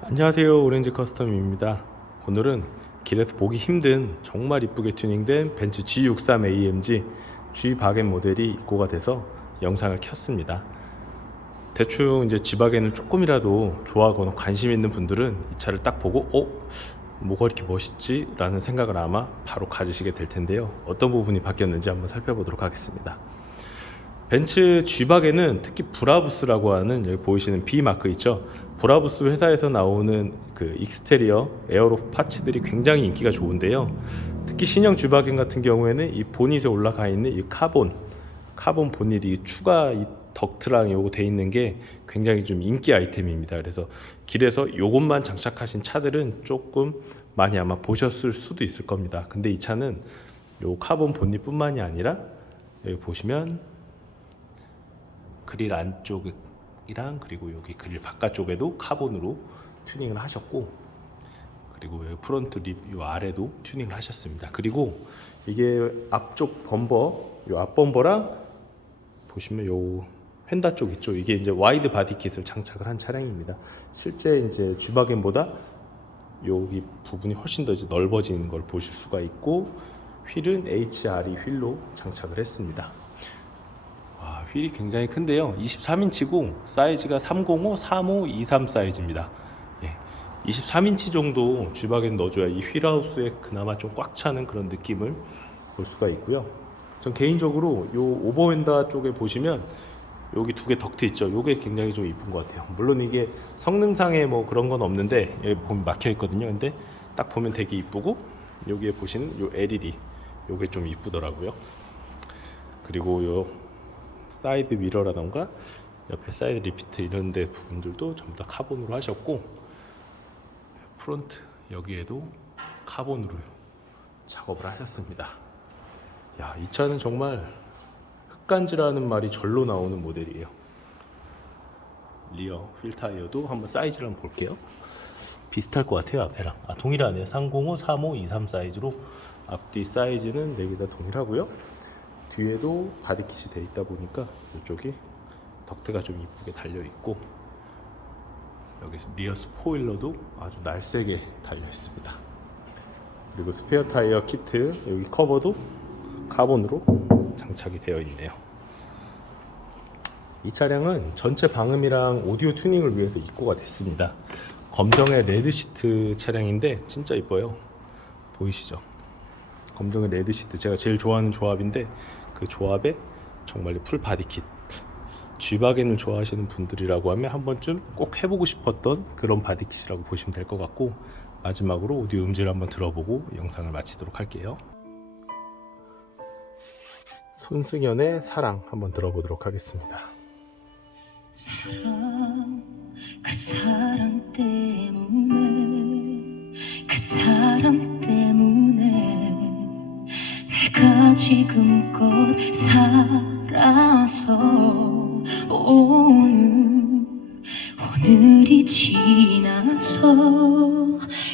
안녕하세요 오렌지 커스텀입니다 오늘은 길에서 보기 힘든 정말 이쁘게 튜닝된 벤츠 G63 AMG G 바겐 모델이 입고가 돼서 영상을 켰습니다 대충 이제 G 바겐을 조금이라도 좋아하거나 관심 있는 분들은 이 차를 딱 보고 어? 뭐가 이렇게 멋있지? 라는 생각을 아마 바로 가지시게 될 텐데요 어떤 부분이 바뀌었는지 한번 살펴보도록 하겠습니다 벤츠 G박에는 특히 브라부스라고 하는 여기 보이시는 B 마크 있죠. 브라부스 회사에서 나오는 그 익스테리어 에어로 파츠들이 굉장히 인기가 좋은데요. 특히 신형 G박엔 같은 경우에는 이 보닛에 올라가 있는 이 카본, 카본 보닛이 추가 이 덕트랑 요거 돼 있는 게 굉장히 좀 인기 아이템입니다. 그래서 길에서 요것만 장착하신 차들은 조금 많이 아마 보셨을 수도 있을 겁니다. 근데 이 차는 요 카본 보닛뿐만이 아니라 여기 보시면 그릴 안쪽이랑 그리고 여기 그릴 바깥쪽에도 카본으로 튜닝을 하셨고 그리고 프론트 립요 아래도 튜닝을 하셨습니다. 그리고 이게 앞쪽 범버 요앞 범버랑 보시면 요 휀다 쪽 있죠. 이게 이제 와이드 바디 킷을 장착을 한 차량입니다. 실제 이제 주바겐보다 여기 부분이 훨씬 더 이제 넓어지는 걸 보실 수가 있고 휠은 HRE 휠로 장착을 했습니다. 와, 휠이 굉장히 큰데요. 23인치고 사이즈가 305, 35, 23 사이즈입니다. 예. 23인치 정도 주박에 넣어줘야 이 휠하우스에 그나마 좀 꽉 차는 그런 느낌을 볼 수가 있고요. 전 개인적으로 요 오버윈다 쪽에 보시면 여기 두 개 덕트 있죠. 요게 굉장히 좀 이쁜 것 같아요. 물론 이게 성능상에 뭐 그런 건 없는데 여기 보면 막혀 있거든요. 근데 딱 보면 되게 이쁘고 여기에 보시는 요 LED 요게 좀 이쁘더라고요. 그리고 요 사이드 미러라던가 옆에 사이드 리피트 이런 데 부분들도 전부 다 카본으로 하셨고 프론트 여기에도 카본으로 작업을 하셨습니다. 야, 이 차는 정말 흑간지라는 말이 절로 나오는 모델이에요. 리어 휠 타이어도 한번 사이즈를 한번 볼게요. 비슷할 것 같아요 앞에랑. 아 동일하네요. 305, 35, 23 사이즈로 앞뒤 사이즈는 4개 다 동일하고요. 뒤에도 바디킷이 돼 있다 보니까 이쪽이 덕트가 좀 이쁘게 달려 있고 여기서 리어 스포일러도 아주 날쌔게 달려 있습니다. 그리고 스페어 타이어 키트 여기 커버도 카본으로 장착이 되어 있네요. 이 차량은 전체 방음이랑 오디오 튜닝을 위해서 입고가 됐습니다. 검정의 레드 시트 차량인데 진짜 이뻐요. 보이시죠? 검정의 레드 시트 제가 제일 좋아하는 조합인데 그 조합에 정말 풀 바디킷 G바겐을 좋아하시는 분들이라고 하면 한 번쯤 꼭 해보고 싶었던 그런 바디킷이라고 보시면 될 것 같고 마지막으로 오디오 음질 한번 들어보고 영상을 마치도록 할게요. 손승연의 사랑 한번 들어보도록 하겠습니다. 사랑 그 사람 때문에 그 사람 내가 지금껏 살아서 오늘 오늘이 지나서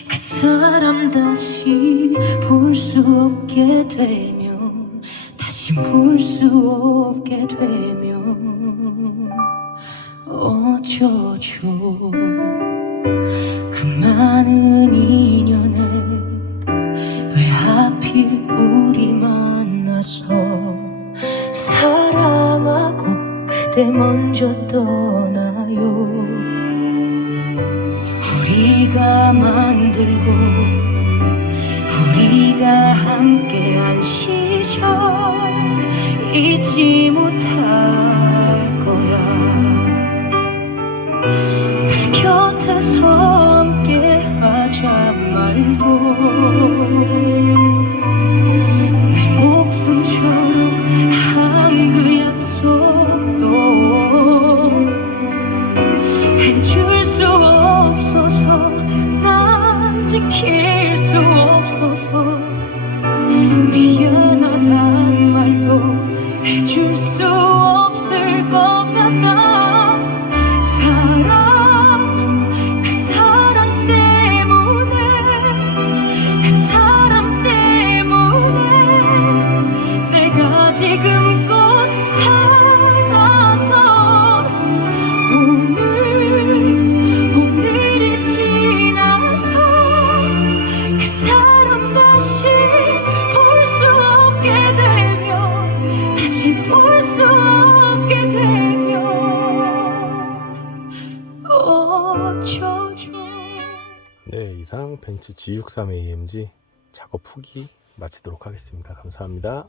그 사람 다시 볼 수 없게 되면 다시 볼 수 없게 되면 어쩌죠 그대 먼저 떠나요. 우리가 만들고 우리가 함께한 시절 잊지 못할 거야. 늘 곁에서 함께 하자 말도 지킬 수 없어서 미안하단 이상 벤츠 G63 AMG 작업 후기 마치도록 하겠습니다. 감사합니다.